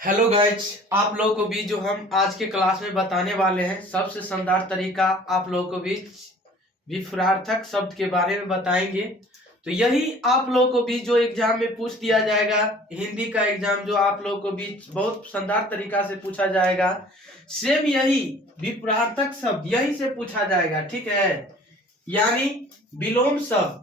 Hello guys, आप लोगों को भी जो हम आज के क्लास में बताने वाले हैं सबसे शानदार तरीका आप लोगों को बीच विपरार्थक शब्द के बारे में बताएंगे। तो यही आप लोगों को भी जो एग्जाम में पूछ दिया जाएगा, हिंदी का एग्जाम जो आप लोगों को बीच बहुत शानदार तरीका से पूछा जाएगा। सेम यही विपरार्थक शब्द यही से पूछा जाएगा, ठीक है। यानी विलोम शब्द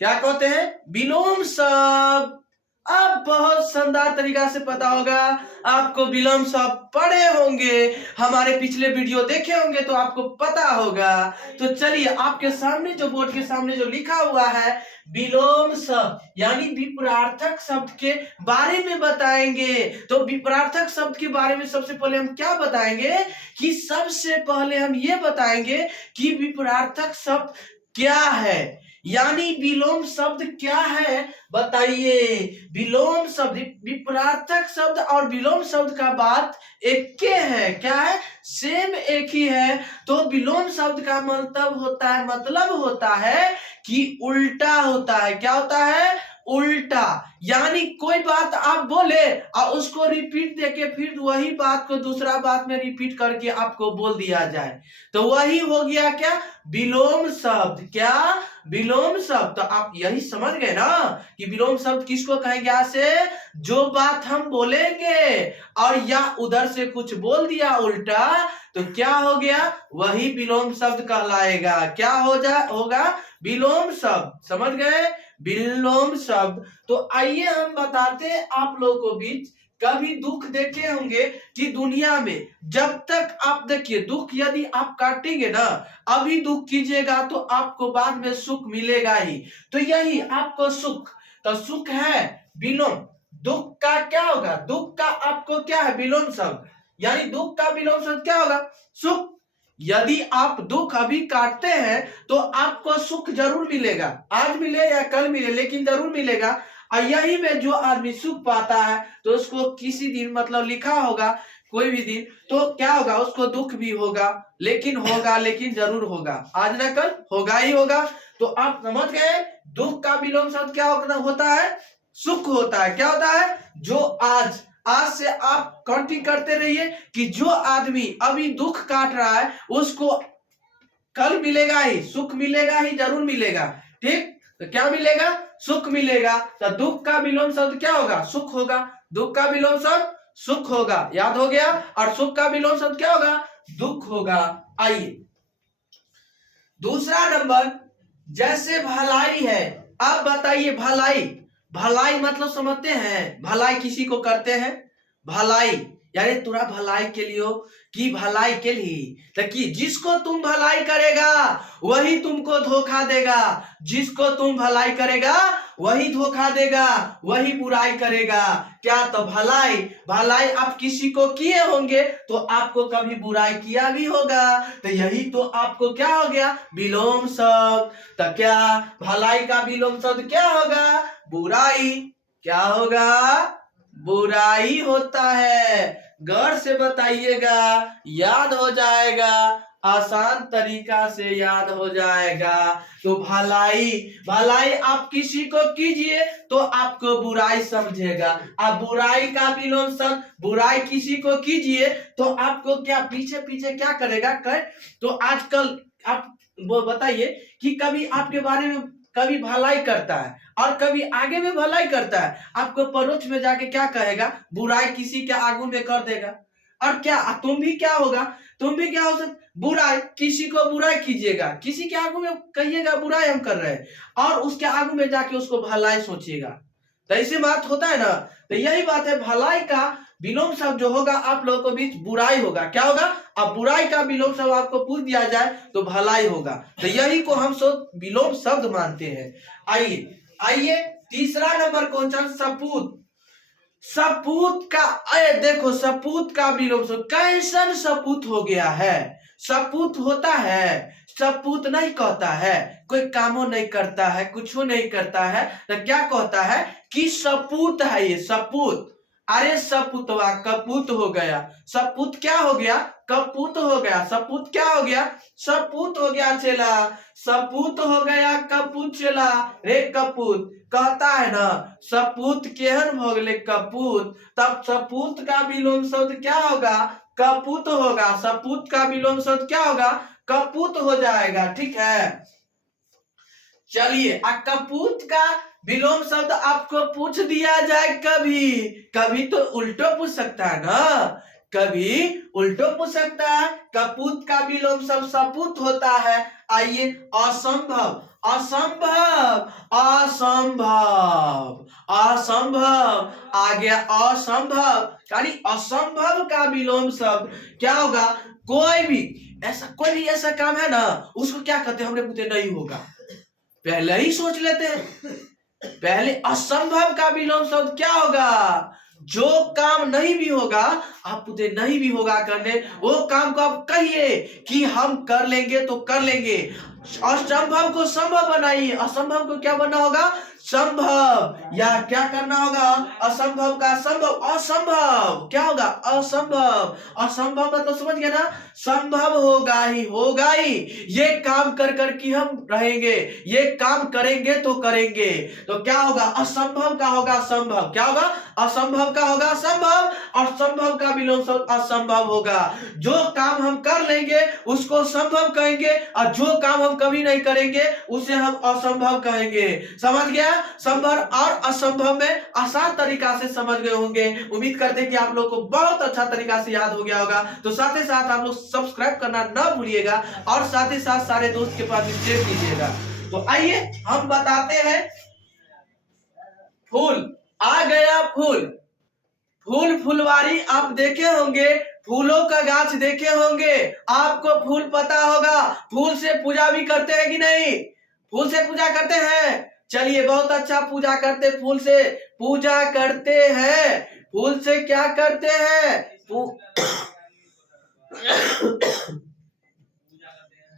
क्या कहते हैं? विलोम शब्द। अब बहुत शानदार तरीका से पता होगा आपको, विलोम शब्द पढ़े होंगे, हमारे पिछले वीडियो देखे होंगे तो आपको पता होगा। तो चलिए, आपके सामने जो बोर्ड के सामने जो लिखा हुआ है विलोम शब्द यानी विपरार्थक शब्द के बारे में बताएंगे। तो विपरार्थक शब्द के बारे में सबसे पहले हम क्या बताएंगे कि सबसे पहले हम ये बताएंगे कि विपरार्थक शब्द क्या है, यानी विलोम शब्द क्या है, बताइए। विलोम शब्द, विपरार्थक शब्द और विलोम शब्द का बात एक के है, क्या है? सेम एक ही है। तो विलोम शब्द का मतलब होता है कि उल्टा होता है। क्या होता है? उल्टा। यानी कोई बात आप बोले और उसको रिपीट देके फिर वही बात को दूसरा बात में रिपीट करके आपको बोल दिया जाए, तो वही हो गया क्या? विलोम शब्द। क्या? विलोम शब्द। तो आप यही समझ गए ना कि विलोम शब्द किसको कहेंगे? यहाँ से जो बात हम बोलेंगे और या उधर से कुछ बोल दिया उल्टा, तो क्या हो गया? वही विलोम शब्द कहलाएगा। क्या होगा? विलोम शब्द। समझ गए? विलोम शब्द। तो आइए हम बताते हैं आप लोगों को बीच। कभी दुख देखे होंगे कि दुनिया में जब तक आप देखिए, दुख यदि आप काटेंगे ना, अभी दुख कीजिएगा तो आपको बाद में सुख मिलेगा ही। तो यही आपको सुख, तो सुख है विलोम। दुख का क्या होगा? दुख का आपको क्या है? विलोम शब्द। यानी दुख का विलोम शब्द क्या होगा? सुख। यदि आप दुख अभी काटते हैं तो आपको सुख जरूर मिलेगा, आज मिले या कल मिले लेकिन जरूर मिलेगा। और यही में जो आदमी सुख पाता है तो उसको किसी दिन मतलब लिखा होगा कोई भी दिन, तो क्या होगा? उसको दुख भी होगा, लेकिन जरूर होगा, आज ना कल होगा ही होगा। तो आप समझ गए, दुख का विलोम शब्द क्या होता है? सुख होता है। क्या होता है? जो आज से आप काउंटिंग करते रहिए कि जो आदमी अभी दुख काट रहा है उसको कल मिलेगा ही, सुख मिलेगा ही, जरूर मिलेगा। ठीक, तो क्या मिलेगा? सुख मिलेगा। तो दुख का विलोम शब्द क्या होगा? सुख होगा। दुख का विलोम शब्द सुख होगा, याद हो गया। और सुख का विलोम शब्द क्या होगा? दुख होगा। आइए दूसरा नंबर, जैसे भलाई है। अब बताइए, भलाई, भलाई मतलब समझते हैं? भलाई किसी को करते हैं, भलाई यानी तुरा भलाई के लिए हो कि भलाई के लिए, ताकि जिसको तुम भलाई करेगा वही तुमको धोखा देगा। जिसको तुम भलाई करेगा वही धोखा देगा, वही बुराई करेगा। क्या? तो भलाई, भलाई आप किसी को किए होंगे तो आपको कभी बुराई किया भी होगा। तो यही तो आपको क्या हो गया? विलोम शब्द। तो क्या भलाई का विलोम शब्द क्या होगा? बुराई। क्या होगा? बुराई होता है। गौर से बताइएगा, याद हो जाएगा, आसान तरीका से याद हो जाएगा। तो भलाई, भलाई आप किसी को कीजिए तो आपको बुराई समझेगा। आप बुराई का विलोम शब्द, बुराई किसी को कीजिए तो आपको क्या पीछे पीछे क्या करेगा? तो आजकल आप वो बताइए कि कभी आपके बारे में कभी भलाई करता है और कभी आगे में भलाई करता है, आपको परोक्ष में जाके क्या कहेगा? बुराई किसी के आगू में कर देगा। और क्या तुम भी क्या होगा? तुम भी क्या हो सकता? बुराई, किसी को बुराई कीजिएगा, किसी के आगू में कहिएगा बुराई हम कर रहे हैं, और उसके आगू में जाके उसको भलाई सोचिएगा। तो ऐसी बात होता है ना। तो यही बात है, भलाई का विलोम शब्द जो होगा आप लोगों के बीच बुराई होगा। क्या होगा? अब बुराई का विलोम शब्द आपको पूछ दिया जाए तो भलाई होगा। तो यही को हम विलोम शब्द मानते हैं। आइए आइए तीसरा नंबर कौन सा? सपूत। सपूत का, अरे देखो, सपूत का विलोम शब्द कैसन सपूत हो गया है। सपूत होता है, सपूत नहीं कहता है, कोई कामो नहीं करता है, कुछ नहीं करता है, तो क्या कहता है कि सपूत है ये, सपूत। अरे सपुतवा कपूत हो गया, सपुत क्या हो गया, कपूत हो गया, सपुत क्या हो गया, सपूत हो गया चेला, सपूत हो गया कपूत चेला, रे कपूत कहता है ना सपूत केहन हो गए कपूत, तब सपूत का विलोम शब्द क्या होगा, कपूत होगा, सपूत का विलोम शब्द क्या होगा, कपूत हो जाएगा। ठीक है, चलिए कपूत का विलोम शब्द आपको पूछ दिया जाए कभी, कभी तो उल्टो पूछ सकता है ना, कभी उल्टो पूछ सकता है। कपूत का विलोम शब्द सपूत होता है। आइए असंभव, असंभव, असंभव, असंभव आ गया, असंभव यानी असंभव का विलोम शब्द क्या होगा, कोई भी ऐसा काम है ना उसको क्या कहते हैं, हमने पूछे नहीं होगा, पहले ही सोच लेते हैं। पहले असंभव का विलोम शब्द क्या होगा, जो काम नहीं भी होगा, आप पूछे नहीं भी होगा करने, वो काम को आप कहिए कि हम कर लेंगे तो कर लेंगे। असंभव को संभव बनाइए, असंभव को क्या बनना होगा, संभव, या क्या करना होगा, असंभव का संभव, असंभव क्या होगा, असंभव, असंभव मतलब समझ गया ना, संभव होगा ही, ये काम कर कर के हम रहेंगे, ये काम करेंगे तो करेंगे, तो क्या होगा, असंभव का होगा संभव, क्या होगा, असंभव का होगा संभव, और संभव का विलोम शब्द असंभव होगा। जो काम हम कर लेंगे उसको संभव कहेंगे, और जो काम हम कभी नहीं करेंगे उसे हम असंभव कहेंगे। समझ गया, संभव और असंभव में आसान तरीका से समझ गए होंगे। उम्मीद करते हैं कि आप लोग को बहुत अच्छा तरीका से याद हो गया होगा। तो साथ ही साथ आप लोग सब्सक्राइब करना ना भूलिएगा, और साथ ही साथ सारे दोस्त के पास शेयर कीजिएगा। तो आइए हम बताते हैं, फूल आ गया, फूल, फूल फुलवारी आप देखे होंगे, फूलों का गाछ देखे होंगे, आपको फूल पता होगा, फूल से पूजा भी करते हैं कि नहीं, फूल से पूजा करते हैं। चलिए बहुत अच्छा, पूजा करते, फूल से पूजा करते हैं, फूल से क्या करते हैं,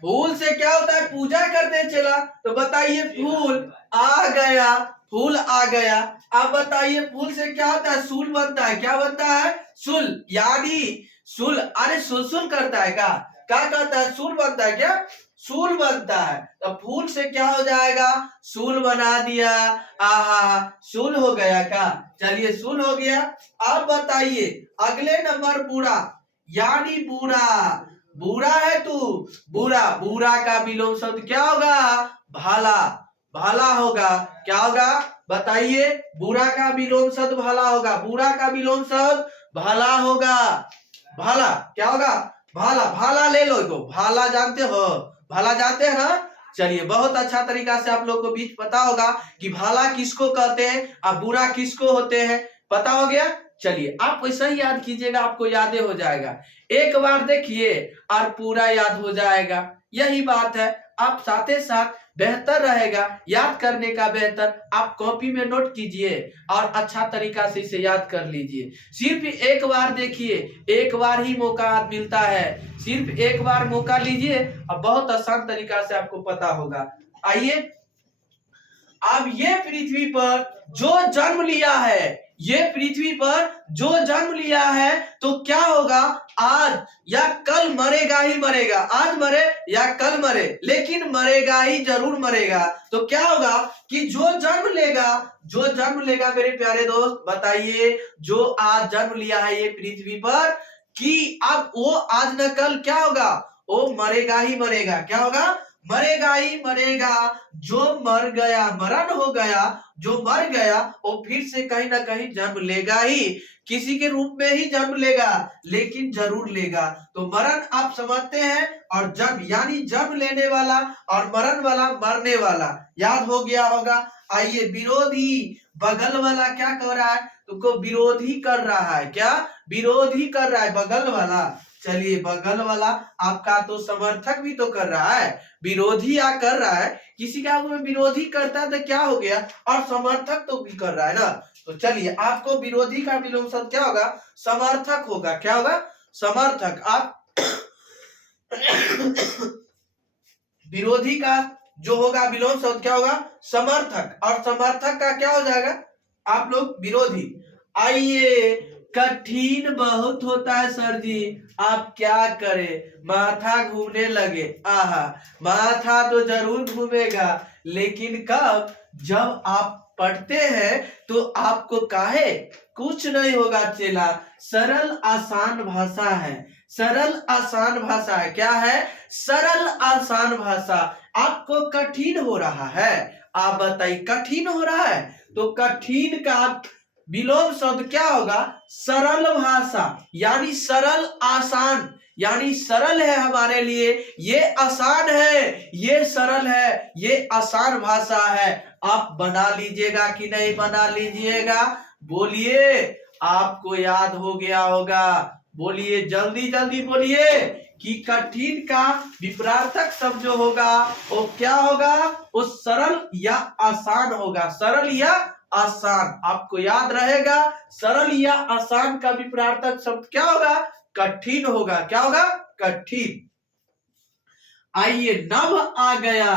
फूल से क्या होता है, पूजा करते हैं। चला तो बताइए, फूल आ गया, फूल आ गया, आप बताइए फूल से क्या होता है, सूल बनता है, क्या बनता है, सूल, यानी सूल, अरे सुल करता है क्या कहता है, सूल बनता है, क्या सूल बनता है, तो फूल से क्या हो जाएगा, सूल बना दिया, आहा सूल हो गया क्या। चलिए सूल हो गया। अब बताइए अगले नंबर बुरा, यानी बुरा, बुरा है तू, बुरा, बुरा का विलोम शब्द क्या होगा, भाला, भाला होगा, क्या होगा बताइए, बुरा का विलोम शब्द भाला होगा, बुरा का विलोम शब्द भाला होगा, भाला क्या होगा, भाला, भाला ले लो, तो भाला जानते हो, भाला जानते हैं ना। चलिए बहुत अच्छा तरीका से आप लोग को बीच पता होगा कि भाला किसको कहते हैं और बुरा किसको होते हैं, पता हो गया। चलिए आप वैसा ही याद कीजिएगा, आपको यादें हो जाएगा, एक बार देखिए और पूरा याद हो जाएगा, यही बात है। आप साथ ही साथ बेहतर रहेगा याद करने का, बेहतर आप कॉपी में नोट कीजिए और अच्छा तरीका से इसे याद कर लीजिए। सिर्फ एक बार देखिए, एक बार ही मौका मिलता है, सिर्फ एक बार मौका लीजिए और बहुत आसान तरीका से आपको पता होगा। आइए, अब ये पृथ्वी पर जो जन्म लिया है, ये पृथ्वी पर जो जन्म लिया है तो क्या होगा, आज या कल मरेगा ही मरेगा, आज मरे या कल मरे लेकिन मरेगा ही जरूर मरेगा। तो क्या होगा कि जो जन्म लेगा, जो जन्म लेगा मेरे प्यारे दोस्त, बताइए जो आज जन्म लिया है ये पृथ्वी पर, कि अब वो आज न कल क्या होगा, वो मरेगा ही मरेगा, क्या होगा, मरेगा ही मरेगा। जो मर गया, मरण हो गया, जो मर गया वो फिर से कहीं ना कहीं जन्म लेगा ही, किसी के रूप में ही जन्म लेगा लेकिन जरूर लेगा। तो मरण आप समझते हैं, और जन्म यानी जन्म लेने वाला, और मरण वाला मरने वाला, याद हो गया होगा। आइए, विरोधी, बगल वाला क्या कर रहा है, तुमको विरोधी कर रहा है, क्या विरोधी कर रहा है बगल वाला। चलिए बगल वाला आपका तो समर्थक भी तो कर रहा है, विरोधी या कर रहा है, किसी का में विरोधी करता है तो क्या हो गया, और समर्थक तो भी कर रहा है ना। तो चलिए आपको विरोधी का विलोम शब्द क्या होगा, समर्थक होगा, क्या होगा, समर्थक। आप विरोधी का जो होगा विलोम शब्द क्या होगा, समर्थक, और समर्थक का क्या हो जाएगा आप लोग, विरोधी। आइए, कठिन बहुत होता है सर जी, आप क्या करें, माथा घूमने लगे। आहा, माथा तो जरूर घूमेगा, लेकिन कब, जब आप पढ़ते हैं तो आपको काहे कुछ नहीं होगा चेला। सरल आसान भाषा है, सरल आसान भाषा है। क्या है? सरल आसान भाषा। आपको कठिन हो रहा है, आप बताइए कठिन हो रहा है, तो कठिन का विलोम शब्द क्या होगा? सरल भाषा, यानी सरल आसान, यानी सरल है हमारे लिए, ये आसान है, ये सरल है, ये आसान भाषा है। आप बना लीजिएगा कि नहीं बना लीजिएगा? बोलिए, आपको याद हो गया होगा। बोलिए, जल्दी जल्दी बोलिए कि कठिन का विपरीतक शब्द जो होगा वो क्या होगा? वो सरल या आसान होगा, सरल या आसान। आपको याद रहेगा, सरल या आसान का विपरीतक शब्द क्या होगा? कठिन होगा। क्या होगा? कठिन। आइए, नभ आ गया,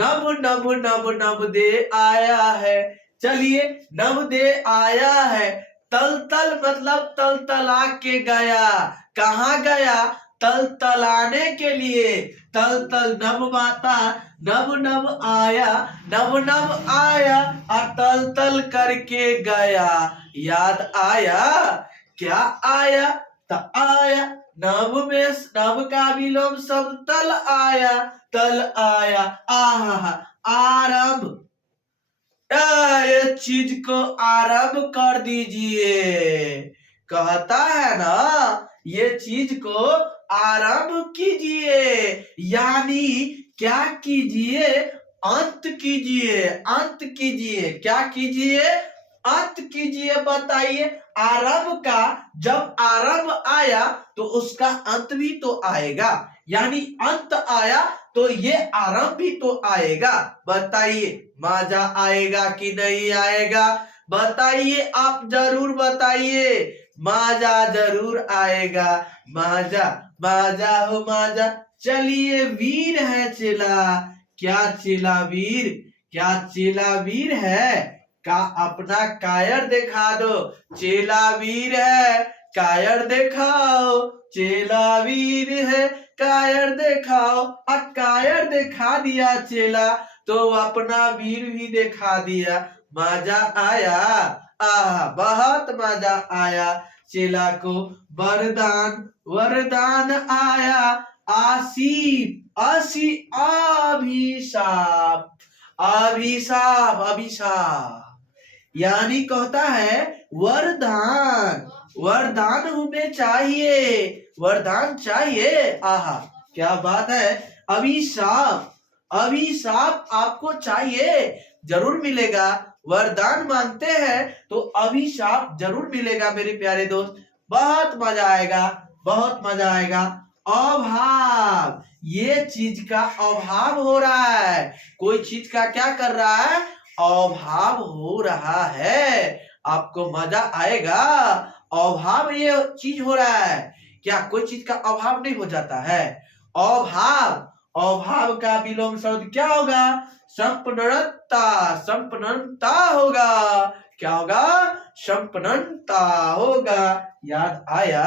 नभ नभ नभ नभ दे आया है। चलिए, नभ दे आया है, तल तल मतलब तल तला के गया। कहाँ गया? तल तलाने के लिए। तल तल नभ माता, नभ नभ आया, नभ नभ आया और तल तल करके गया। याद आया? क्या आया? त आया, नभ में नभ का विलोम शब्द तल आया, तल आया। आहा, आरंभ, ये चीज को आरंभ कर दीजिए, कहता है ना, ये चीज को आरंभ कीजिए, यानी क्या कीजिए? अंत कीजिए, अंत कीजिए। क्या कीजिए? अंत कीजिए। बताइए, आरंभ का जब आरंभ आया तो उसका अंत भी तो आएगा, यानी अंत आया तो ये आरंभ भी तो आएगा। बताइए, मजा आएगा कि नहीं आएगा? बताइए, आप जरूर बताइए, मजा जरूर आएगा। मजा, मजा हो मजा। चलिए, वीर है चेला। क्या चेला वीर? क्या चेला वीर है? का अपना कायर दिखा दो। चेला वीर है, कायर दिखाओ। चेला वीर है, कायर दिखाओ। कायर दिखा दिया चेला तो अपना वीर भी दिखा दिया। मजा आया? आहा, बहुत मजा आया। चेला को वरदान, वरदान आया। आसीफ, आसी, अभिशाप, अभिशाप, अभिशाप, यानी कहता है वरदान, वरदान हमें चाहिए, वरदान चाहिए। आहा, क्या बात है। अभिशाप, अभिशाप आपको चाहिए, जरूर मिलेगा। वरदान मांगते हैं तो अभिशाप जरूर मिलेगा मेरे प्यारे दोस्त। बहुत मजा आएगा, बहुत मजा आएगा। अभाव, ये चीज का अभाव हो रहा है, कोई चीज का क्या कर रहा है? अभाव हो रहा है। आपको मजा आएगा। अभाव ये चीज हो रहा है, क्या कोई चीज का अभाव नहीं हो जाता है? अभाव, अभाव का विलोम शब्द क्या होगा? संपन्नता, संपन्नता होगा। क्या होगा? संपन्नता होगा। याद आया?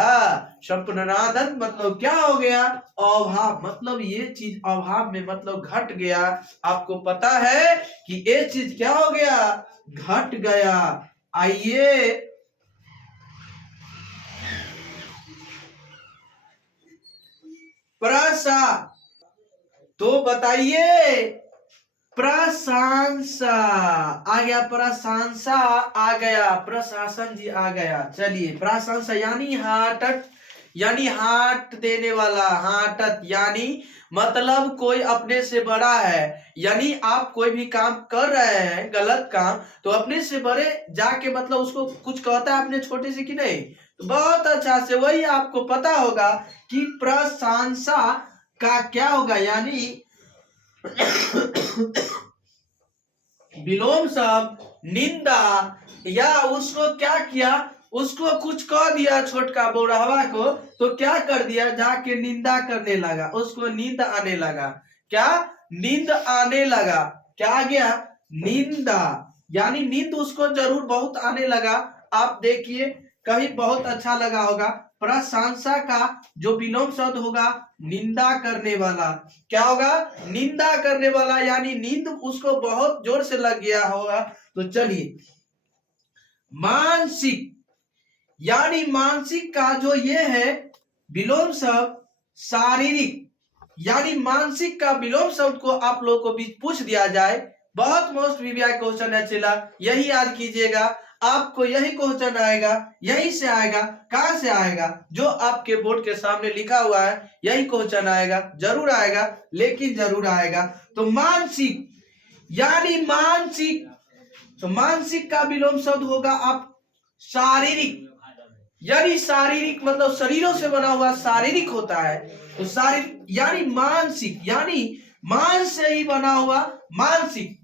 संपन्नादन मतलब क्या हो गया? अभाव, मतलब ये चीज अभाव में मतलब घट गया। आपको पता है कि ये चीज क्या हो गया? घट गया। आइए, प्रशा, तो बताइए, प्रशंसा आ गया, प्रशंसा आ गया, प्रशासन जी आ गया। चलिए, प्रशंसा यानी हाटट, यानी हाट देने वाला, हाटत, यानी मतलब कोई अपने से बड़ा है, यानी आप कोई भी काम कर रहे हैं गलत काम तो अपने से बड़े जाके मतलब उसको कुछ कहता है अपने छोटे से कि नहीं, तो बहुत अच्छा से वही आपको पता होगा कि प्रशंसा का क्या होगा, यानी विलोम शब्द निंदा, या उसको क्या किया, उसको कुछ कह दिया छोटका बौढ़ावा को, तो क्या कर दिया, जाके निंदा करने लगा, उसको नींद आने लगा। क्या? नींद आने लगा। क्या आ गया? निंदा, यानी नींद उसको जरूर बहुत आने लगा। आप देखिए कहीं बहुत अच्छा लगा होगा, प्रशंसा का जो विलोम शब्द होगा निंदा करने वाला। क्या होगा? निंदा करने वाला, यानी नींद उसको बहुत जोर से लग गया होगा। तो चलिए, मानसिक, यानी मानसिक का जो ये है विलोम शब्द शारीरिक, यानी मानसिक का विलोम शब्द को आप लोगों को बीच पूछ दिया जाए, बहुत मोस्ट वीवीआई क्वेश्चन है चला, यही याद कीजिएगा। आपको यही क्वेश्चन आएगा, यही से आएगा। कहां से आएगा? जो आपके बोर्ड के सामने लिखा हुआ है यही क्वेश्चन आएगा, जरूर आएगा, लेकिन जरूर आएगा। तो मानसिक, यानी मानसिक, तो मानसिक का विलोम शब्द होगा आप शारीरिक, यानी शारीरिक मतलब शरीरों से बना हुआ शारीरिक होता है। तो शारीरिक यानी मानसिक, यानी मान से ही बना हुआ मानसिक,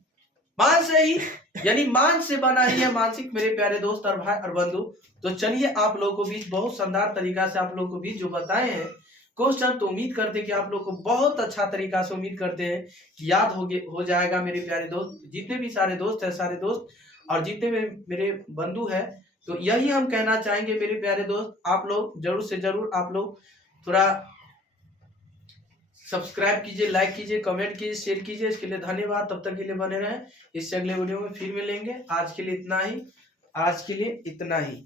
मान से ही, यानी मान से बना ही है मानसिक, मेरे प्यारे दोस्त और भाई और बंधु। तो चलिए, आप लोगों को बीच बहुत शानदार तरीका से आप लोगों को बीच जो बताए हैं क्वेश्चन, तो उम्मीद करते हैं कि आप लोग को बहुत अच्छा तरीका से, उम्मीद करते हैं कि याद हो जाएगा मेरे प्यारे दोस्त। जितने भी सारे दोस्त है, सारे दोस्त और जितने भी मेरे बंधु है, तो यही हम कहना चाहेंगे मेरे प्यारे दोस्त, आप लोग जरूर से जरूर आप लोग थोड़ा सब्सक्राइब कीजिए, लाइक कीजिए, कमेंट कीजिए, शेयर कीजिए। इसके लिए धन्यवाद। तब तक के लिए बने रहें। इससे अगले वीडियो में फिर मिलेंगे। आज के लिए इतना ही, आज के लिए इतना ही।